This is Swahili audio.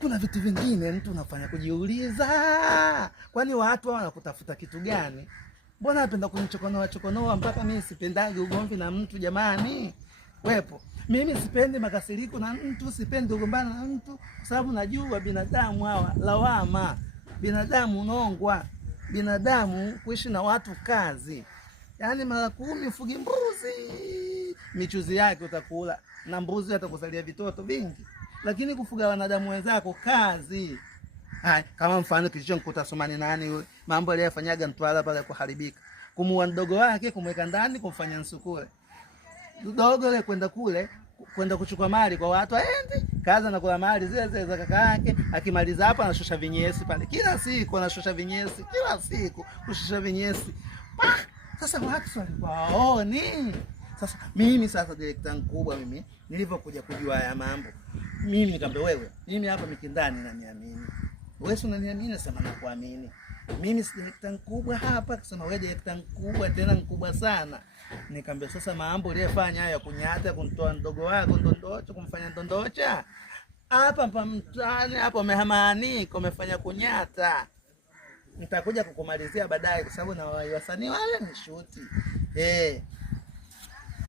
kuna vitu vingine mtu unafanya kujiuliza, kwani watu wanakutafuta kitu gani? Mbona anapenda kunichokonoa mpaka mimi sipendagi ugomvi na mtu jamani? Wepo. Mimi sipendi makasiriko na mtu, sipendi kugombana na mtu, kwa sababu najua binadamu hawa lawama, binadamu nongwa, binadamu kuishi na watu kazi. Yaani mara 10 ufuge mbuzi, michuzi yake utakula, na mbuzi atakuzalia vitoto vingi. Lakini kufuga wanadamu wenzako kazi. Hai, kama mfano kilichonikuta Sumani nani yule, mambo aliyofanyaga Mtwara pale kuharibika. Kumuua mdogo wake, kumweka ndani, kumfanya nsukule. Mdogo yule kwenda kuchukua mali kwa watu aende, kaza na kula mali zile za kaka yake, akimaliza hapo anashusha vinyesi pale. Kila siku anashusha vinyesi, kila siku kushusha vinyesi. Sasa watu walikuwa waoni. Sasa mimi director mkubwa mimi nilipokuja kujua haya mambo, mimi nikamwambia wewe, mimi hapa Mikindani naniamini. Wewe unaniamini? Sema nakuamini. Mimi si director mkubwa hapa, kusema wewe director mkubwa tena mkubwa sana. Nikamwambia sasa mambo uliyofanya haya kunyata, kumtoa mdogo wako ndondocho, kumfanya ndondocha. Hapa mtaani hapa umehamani, umefanya kunyata. Nitakuja kukumalizia baadaye kwa sababu na wasanii wale ni shuti.